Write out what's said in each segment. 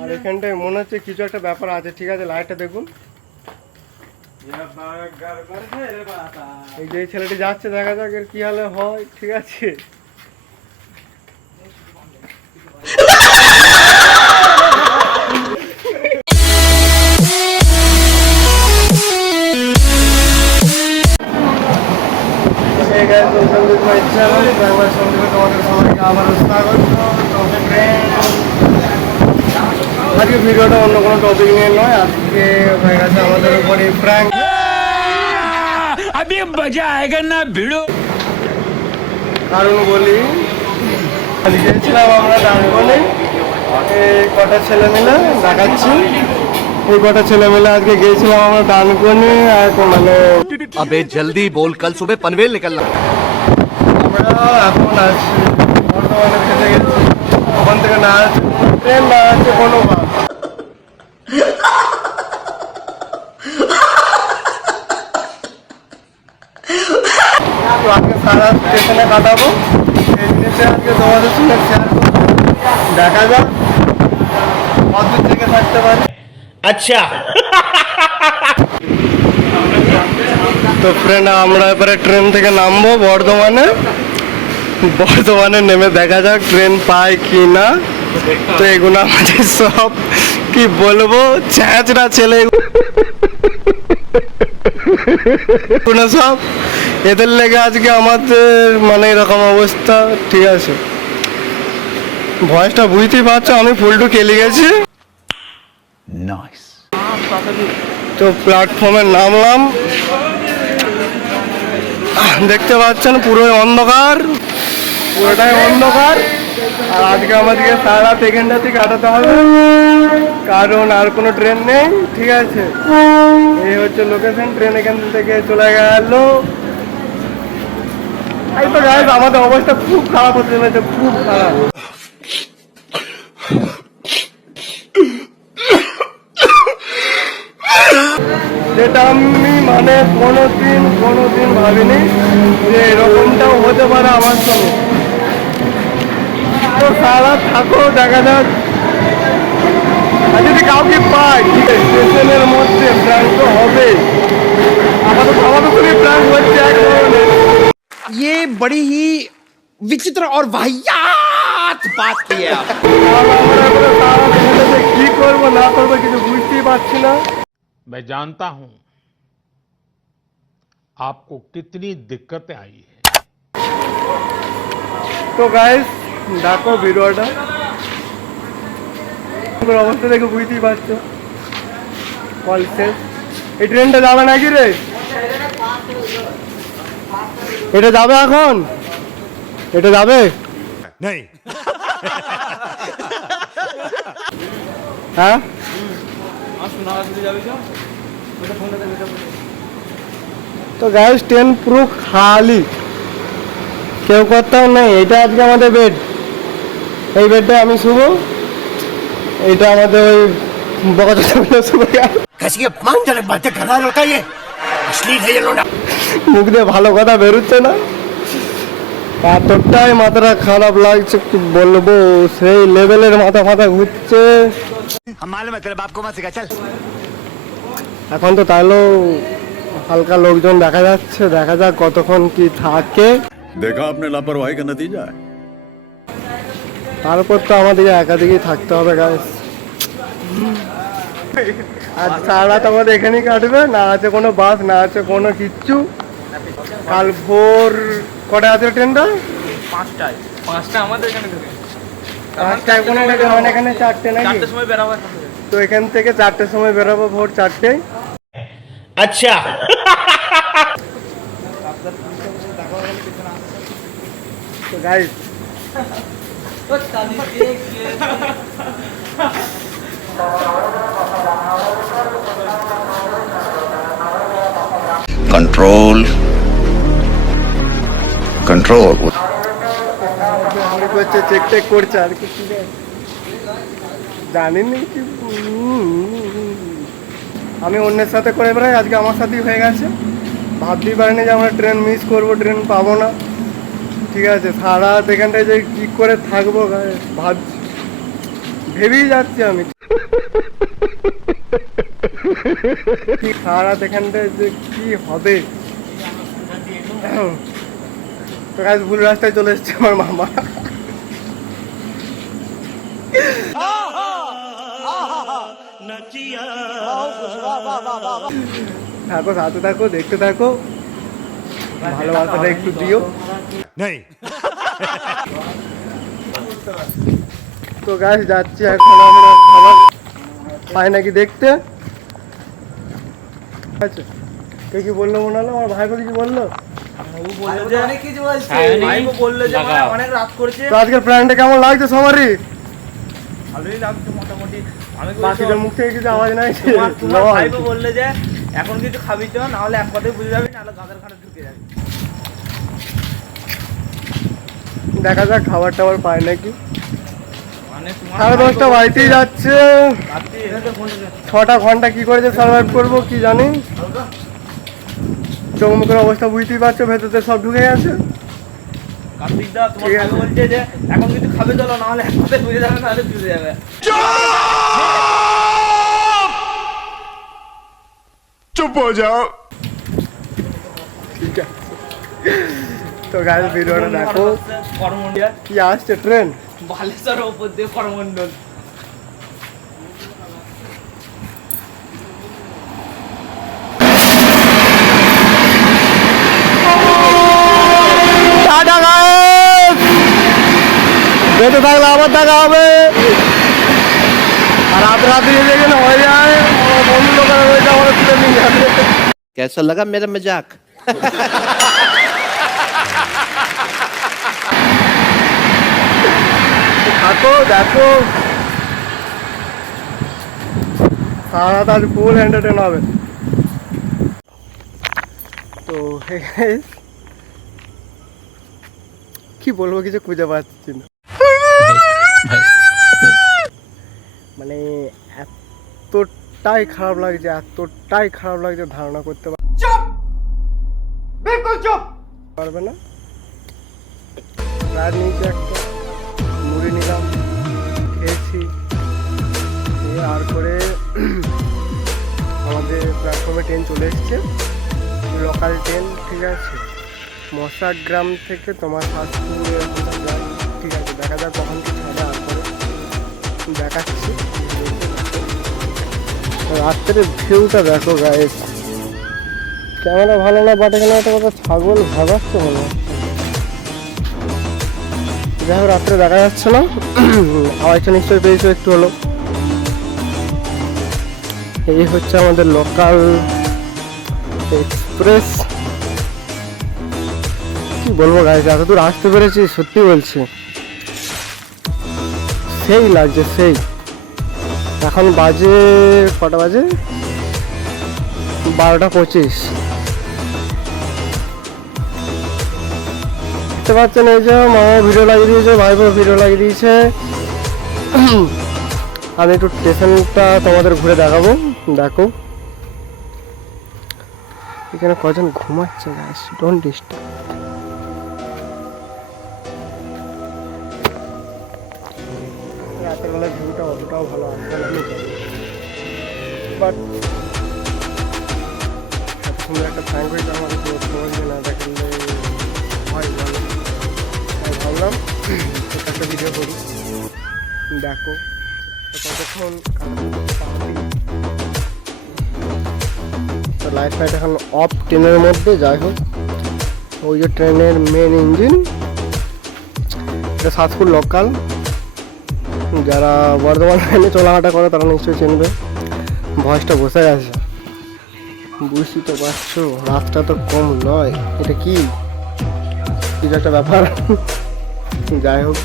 আর এখানটায় মনে হচ্ছে কিছু একটা ব্যাপার আছে। ঠিক আছে, লাইটটা দেখুন। এই যে ছেলেটি যাচ্ছে, দেখা যাক এর কি হালে হয়। ঠিক আছে, আজকে ভিডিওটা অন্য কোনো টপিক নিয়ে নয়, আজকে হয়ে গেছে আমাদের উপরে প্র্যাঙ্ক। अभी मजा आएगा ना भिड़ो। কারণ বলি, গিয়েছিলাম আমরা ডানবনে, কটা ছেলে মিলে দেখাচ্ছি। এই কটা ছেলে মিলে আজকে গিয়েছিলাম আমরা ডানবনে। মানে अबे जल्दी बोल, कल सुबह पनवेल निकलना। আমরা এখন আছি বর্ধমানে, খেতে গেছি। ওখান থেকে না আছে ট্রেন, না আছে কোনো বাস। আজকে সারা স্টেশনে কাটাবো, এই জিনিসটা আজকে তোমাদের সঙ্গে শেয়ার করবো। দেখা যাক কতদূর থেকে থাকতে পারি। अच्छा তো ফ্রেন্ড, আমরা এবারে ট্রেন থেকে নামবো বর্ধমানে। বর্ধমানে নেমে দেখা যাক ট্রেন পায় কি না। তো এগুলো আমাদের সব কি বলবো, ছ্যাঁচড়া ছেলে এগুলো সব, এদের লেগে আজকে আমাদের মানে এরকম অবস্থা। ঠিক আছে, ভয়েসটা বুঝতেই পারছো, আমি ফুলটু কেলি গেছি। তো প্ল্যাটফর্মে নামলাম, দেখতে পাচ্ছেন পুরো অন্ধকার, পুরোটাই অন্ধকার। আর আজকে আমাদেরকে সারা রাত এখানটাতে কাটাতে হবে, কারণ আর কোনো ট্রেন নেই। ঠিক আছে, এই হচ্ছে লোকেশন। ট্রেন এখান থেকে চলে গেল। এই তো গাইস, আমাদের অবস্থা খুব খারাপ হতে চলেছে, খুব খারাপ। যেটা আমি মানে কোনোদিন ভাবিনি যে এরকমটাও হতে পারে আমার সঙ্গে। তো সারা থাকো, দেখা যাক। আর যদি কাউকে পাই, ঠিক আছে, স্টেশনের মধ্যে প্ল্যান তো হবে। আমাদের প্ল্যান হচ্ছে এক ধরনের। ये बड़ी ही विचित्र और वाहियात बात की है आप। আমরা কি করবো না করবো কিছু বুঝতেই পারছি না। मैं जानता हूं आपको कितनी दिक्कतें आई है। তো গাইস, দেখো ভিডিওটা, অবস্থা দেখে বুঝতেই পারছো। কল শেষ। এই ট্রেনটা যাবে নাকি রে? এটা যাবে এখন? এটা যাবে? হ্যাঁ, তো গাইস ট্রেন পুরো খালি, কেউ করতেও নেই। এটা আজকে আমাদের বেড, এই বেডটা আমি শুভ, এইটা আমাদের ওই বকাচোদা শুভ। कैसी अपमानजनक बातें कर रहा लड़का ये, अश्लील है ये लोड़ा। মুখ দিয়ে ভালো কথা বেরোচ্ছে না, এতটাই মাথাটা খারাপ লাগছে কি বলবো, সেই লেভেলের মাথা ঘুরছে। हम मालूम है तेरे बाप को मत सिखा, चल। এখন তো তাহলেও হালকা লোকজন দেখা যাচ্ছে, দেখা যাক কতক্ষণ কি থাকে। देखा आपने लापरवाही का नतीजा है। তারপর তো আমাদেরকে একাধিকই থাকতে হবে গাইস। আর সারা রাত আমাদের এখানেই কাটবে, না আছে কোনো বাস, না আছে কোনো কিচ্ছু। কাল ভোর কটা আছে ট্রেনটা? 5টায় আমাদের এখানে থেকে 5টায় কোনো মানে এখানে 4টে নাকি? 4টার সময় বেরাবো। তো এখান থেকে 4টের সময় বেরোবো, ভোর 4টেয়। अच्छा তো গাইস, कंट्रोल कंट्रोल। করছে, চেক করছে আর কিছু জানিনি কি। আমি অন্যের সাথে করে বেড়াই, আজকে আমার সাথেই হয়ে গেছে। ভাবতেই পারিনি যে আমরা ট্রেন মিস করবো, ট্রেন পাবো না। ঠিক আছে, সারা রাত এখানটায় যে কী করে থাকবো ভাবছি, ভেবেই যাচ্ছি আমি কি সারা এখানটায় যে কি হবে। তো গাইস ভুল রাস্তায় চলে এসছে আমার মামা। থাকো সাথে থাকো, দেখতে থাকো, ভালোবাসাটা একটু দিও। नहीं তো গাছ যাচ্ছি এখন আমরা খাবার পাই নাকি দেখতে। আচ্ছা কে কি বললো মনে হলো, আমার ভাইকে কিছু বললো? অনেক রাত করেছে, তো আজকের প্ল্যানটা কেমন লাগছে সবারই? ভালোই লাগছে মোটামুটি। আমি বাকিদের মুখ থেকে কিছু আওয়াজ নাই। তোমার ভাইকে বললে যে এখন কিছু খাবি তো, না হলে এক কথাই বুঝে যাবি, নাহলে গাদার খানে ঢুকে যাবি। দেখা যাক খাবার টাবার পায় নাকি। মানে তোমার 10:30 বাড়িতেই যাচ্ছে, রাত্রি 6টা ঘন্টা কি করে যে সার্ভাইভ করবো কি জানি। চোখ মুখের অবস্থা বুঝতেই পারছো, ভেতরতে সব ঢুকে গেছে। কার্তিক দা তোমার ঠিক ভাই আছে। বলছে যে এখন কিছু খাবে চলো, না হলে এক কথাই বুঝে যাবে, নাহলে চলে যাবে। चुप हो जाओ ঠিক আছে তো গাইস ভিডিওটা দেখো, করমন্ডল, কি আসছে ট্রেন। বালেশ্বরের উপর দিয়ে করমন্ডল। টাটা গাইস, বেঁচে থাকলে আবার দেখা হবে। আর রাত্রি যেখানে হয়ে যায় আমার বন্ধু লোকেরা রয়েছে, আমার তুলে নিয়ে যাবে। कैसा लगा मेरा मजाक? থাকো দেখো, সারা রাত আজ ফুল এন্টারটেন হবে। তো guys, কি বলবো কিছু খুঁজে পাচ্ছি না। মানে এতটাই খারাপ লাগছে, এতটাই খারাপ লাগছে ধারণা করতে পারবে না। রাত নিচে একটা মুড়ি নিলাম, খেয়েছি, খেয়ে আর করে আমাদের প্ল্যাটফর্মে ট্রেন চলে এসছে, লোকাল ট্রেন। ঠিক আছে, মশাগ্রাম থেকে তোমার শাস্তিপুর যায়। ঠিক আছে, দেখা যাক কখন কি ছাড়ে, আর করে দেখাচ্ছি। রাত্রের ভিউটা দেখো গাইস, ক্যামেরা ভালো না, বাট এখানে একটা কথা ছাগল ভাগাচ্ছে মনে হচ্ছে। যাই হোক রাত্রে দেখা যাচ্ছে না, আওয়াজটা নিশ্চয়ই পেয়েছো একটু হলো। এই হচ্ছে আমাদের লোকাল এক্সপ্রেস। কি বলবো গাইস, এত দূর আসতে পেরেছি, সত্যি বলছি সেই লাগছে সেই। এখন বাজে কটা বাজে, 12:25। দেখতে পাচ্ছেন এই যে মামা ভিডিও লাগিয়ে দিয়েছে, ভাইপো ভিডিও লাগিয়ে দিয়েছে। আমি একটু স্টেশনটা তোমাদের ঘুরে দেখাবো। দেখো এখানে কজন ঘুমাচ্ছে, গাইস ডোন্ট ডিস্টার্ব। রাতের বেলা ভিউটা অতটাও ভালো আসবে না, বাট এত সুন্দর একটা প্ল্যান করেছে আমাদের তোমাকে না দেখালে হয় ভালো। তাই ভাবলাম একটা ভিডিও করি, দেখো কতক্ষণ তো লাইট ফাইট এখন অফ ট্রেনের মধ্যে। যাই হোক, ওই যে ট্রেনের মেন ইঞ্জিন, এটা সাতপুর লোকাল। যারা বর্ধমান লাইনে চলাহাঁটা করে তারা নিশ্চয়ই চিনবে, ভয়েসটা বসে গেছে, বুঝতে তো পারছো। রাতটা তো কম নয়, এটা কি কিছু একটা ব্যাপার। যাই হোক,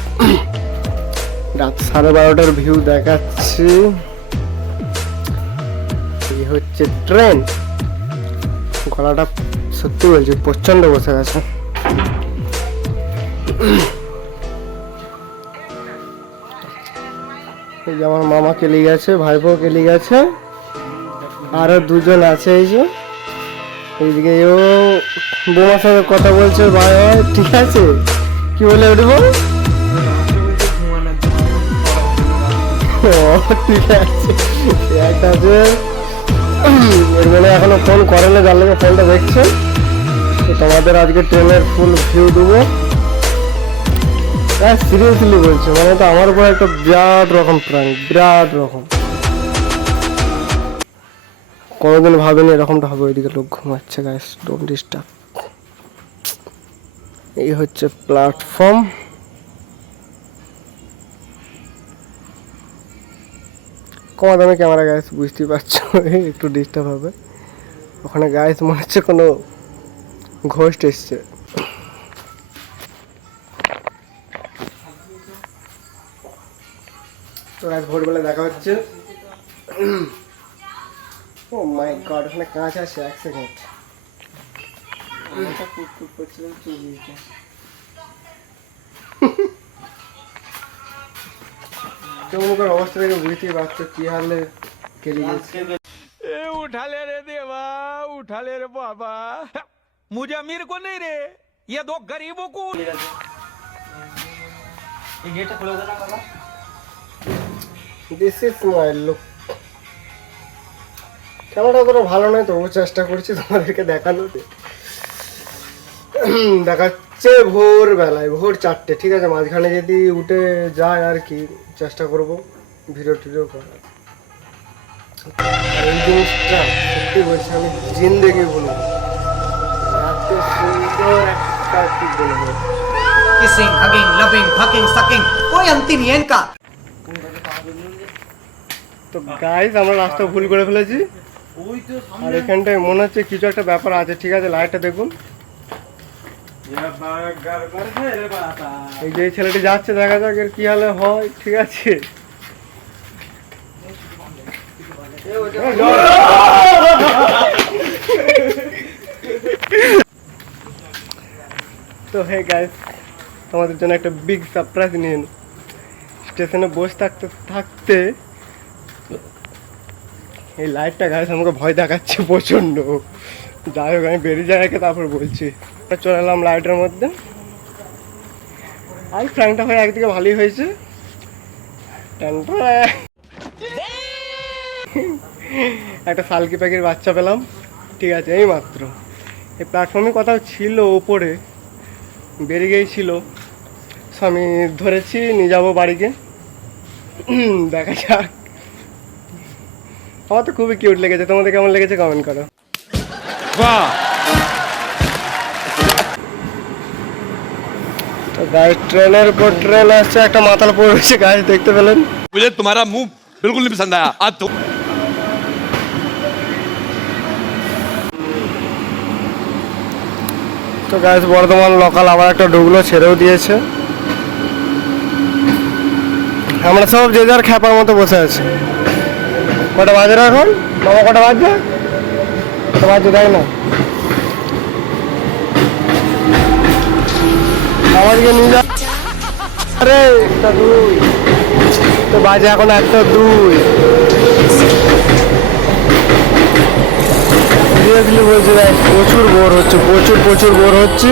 রাত 12:30টার ভিউ দেখাচ্ছি। এই হচ্ছে ট্রেন। গলাটা সত্যি বলছি প্রচন্ড বসে গেছে। এই যে আমার মামা কেলি গেছে, ভাইপো কেলি গেছে, আরো দুজন আছে। এই যে এইদিকে ও বোমার সঙ্গে কথা বলছে, ভাই ভাই ঠিক আছে, কি বলে উঠবো। ও ঠিক আছে, একটা আছে এর মানে এখনো ফোন করেনি, যার লাগে ফোনটা দেখছে। তো তোমাদের আজকে ট্রেনের ফুল ভিউ দেবো। সিরিয়াসলি বলছে, মানে তো আমার উপর একটা বিরাট রকম প্রাণ, বিরাট রকম। কোনোদিন ভাবিনি এরকমটা হবে। ওইদিকে লোক ঘুমাচ্ছে, গাইস ডোন্ট ডিস্টার্ব। এই হচ্ছে প্ল্যাটফর্ম। কমা দামে ক্যামেরা, গাইস বুঝতেই পারছো একটু ডিস্টার্ব হবে। ওখানে গাইস মনে হচ্ছে কোনো ঘোস্ট এসছে। তো আজ ভোরবেলা দেখা হচ্ছে। ও মাই গড, ওখানে কাঁচ আছে, এক সেকেন্ড। চৌমুখের অবস্থা থেকে বুঝতেই পারছো কি হালে কেটে গেছে। उठा ले रे देवा, उठा ले रे बाबा, मुझे अमीर को नहीं रे, ये दो गरीबों को। This is my look. ক্যামেরাটা অতটা ভালো নয়, তবু চেষ্টা করছি তোমাদেরকে দেখানোতে। দেখাচ্ছে ভোরবেলায়, ভোর 4টে, ঠিক আছে। মাঝখানে যদি উঠে যায় আর কি, চেষ্টা করবো ভিডিও টিডিও করার। আর এই জিনিসটা সত্যি বলছি, আমি জিন্দেগি বলবো, এত সুন্দর একটা কি বলবো। Kissing, hugging, loving, fucking, sucking, कोई अंत नहीं है इनका। তো গাইস আমরা রাস্তা ভুল করে ফেলেছি, আর এখানটায় মনে হচ্ছে কিছু একটা ব্যাপার আছে, ঠিক আছে। লাইটটা দেখুন, এই যে এই ছেলেটি যাচ্ছে, দেখা যাক এর কি হালে হয়, ঠিক আছে। তো হে গাইস, তোমাদের জন্য একটা বিগ সারপ্রাইজ নিয়ে এলো। স্টেশনে বসে থাকতে থাকতে এই লাইটটা গাইস আমাকে ভয় দেখাচ্ছে প্রচণ্ড। যাই হোক, আমি বেরিয়ে যাই, তারপর বলছি। চলে এলাম লাইটের মধ্যে। আর ফ্র্যাঙ্কটা হয়ে একদিকে ভালোই হয়েছে। একটা সালকি পাখির বাচ্চা পেলাম, ঠিক আছে। এই মাত্র এই প্ল্যাটফর্মে কোথাও ছিল, ওপরে বেরিয়ে গিয়েছিল। সো আমি ধরেছি, নিয়ে যাবো বাড়িকে। দেখা যাক। আমার তো খুবই কিউট লেগেছে, তোমাদের কেমন লেগেছে কমেন্ট করো। তো গাইস ট্রেনের পর ট্রেন আসছে, একটা মাথার পর রয়েছে গাইস, দেখতে পেলেন। मुझे तुम्हारा मुंह बिल्कुल नहीं पसंद आया। आज तो তো গাইস বর্ধমান লোকাল আবার একটা ঢুকলো, ছেড়েও দিয়েছে। আমরা সব যে যার খ্যাপার মতো বসে আছি। কটা বাজে না এখন বাবা? কটা বাজছে? কটা বাজছে তাই না? আমাদেরকে নিয়ে যা। আরে একটা দুই তো বাজে এখন, একটা দুই। সিরিয়াসলি বলছি ভাই, প্রচুর বোর হচ্ছে, প্রচুর বোর হচ্ছে।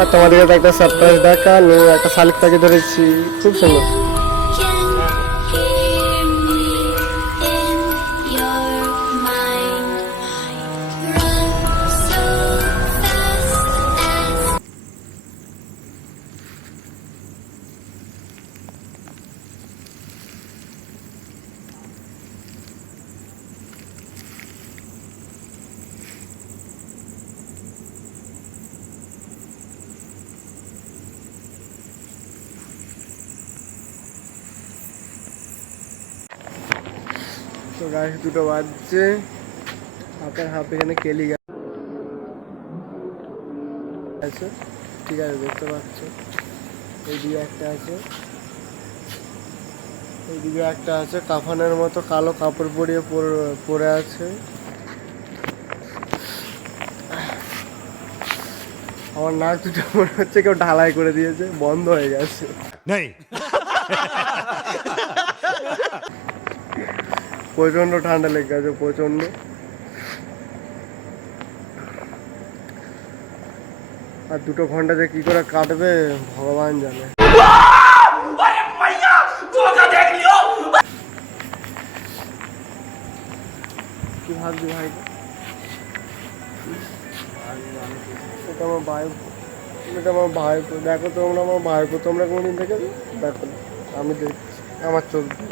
আর তোমাদেরকে তো একটা সারপ্রাইজ দেখা নিয়ে একটা শালিক পাখি ধরেছি, খুব সুন্দর। তো গাছ দুটো বাজছে, হাতের হাফ এখানে কেলি আছে, ঠিক আছে। দেখতে পাচ্ছ এইদিকে একটা আছে, এইদিকে একটা আছে, কাফনের মতো কালো কাপড় পরিয়ে পরে আছে। আমার নাক দুটো মনে হচ্ছে কেউ ঢালাই করে দিয়েছে, বন্ধ হয়ে গেছে। প্রচন্ড ঠান্ডা লেগে গেছে, প্রচন্ড। আর 2 ঘন্টা যে কি করে কাটবে ভগবান জানে। ভাবছি ভাইকে। এটা আমার ভাই, এটা আমার ভাইপো। দেখো তোমরা আমার ভাইপো, তোমরা কোনদিন দেখেছো? দেখো না, আমি দেখছি আমার চোখ দিয়ে।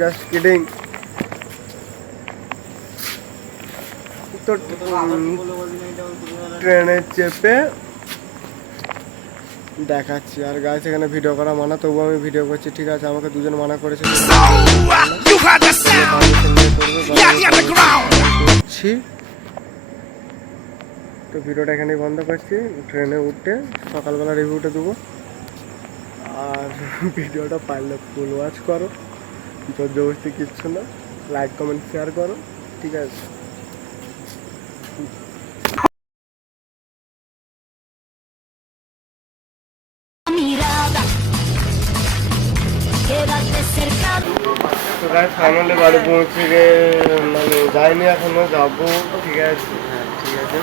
Just kidding. তো ট্রেনে চেপে দেখাচ্ছি। আর গাছ এখানে ভিডিও করা মানা, তবুও আমি ভিডিও করছি, ঠিক আছে? আমাকে দুজন মানা করেছে তো ভিডিওটা এখানেই বন্ধ করছি। ট্রেনে উঠে সকালবেলা রিভিউটা দেবো। আর ভিডিওটা পারলে ফুল ওয়াচ করো, জোর জবরদস্তি কিচ্ছু না। লাইক কমেন্ট শেয়ার করো, ঠিক আছে? তো গাইস ফাইনালি বাড়ি পৌঁছে গিয়ে মানে যাইনি এখনো, যাবো, ঠিক আছে? ঠিক আছে।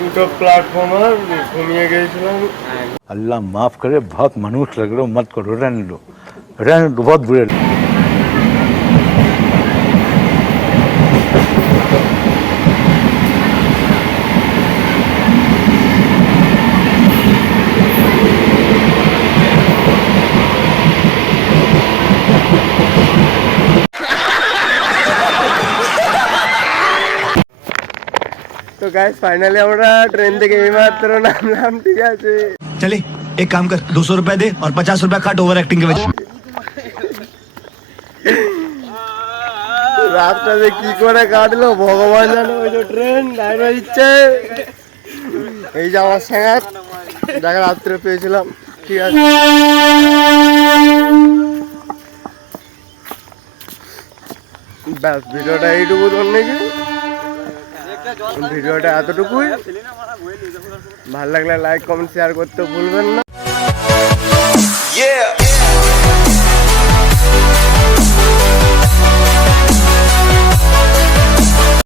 দুটো প্ল্যাটফর্ম আর ঘুমিয়ে গিয়েছিলাম। अल्लाह माफ करे, बहुत मनुष्य लग रहे हो, मत करो, रहने दो, बहुत बुरे। তো গাইস ফাইনালি আমরা ট্রেন থেকে এইমাত্র নামলাম, ঠিক আছে? चले एक काम कर, 200 रुपए दे और 50 रुपए काट ओवर एक्टिंग के वजह। রাতটা যে কি করে কাটলো ভগবান জানে। ওই যে ট্রেন ড্রাইভার দিচ্ছে, এই যে আমার স্যাঙাত, দেখা রাত্রে পেয়েছিলাম, ঠিক আছে? ব্যাস ভিডিওটা এইটুকু নাকি, ভিডিওটা এতটুকুই। ভালো লাগলে লাইক কমেন্ট শেয়ার করতে ভুলবেন না।